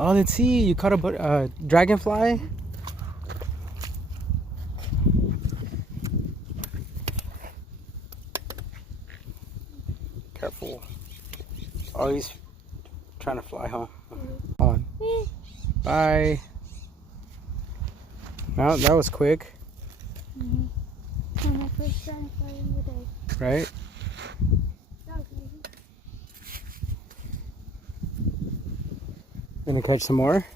Oh, let's see. You caught a dragonfly? Careful. Oh, he's trying to fly, huh? On. Bye. Well, that was quick. My first dragonfly in the day. Right? That was easy. Gonna catch some more?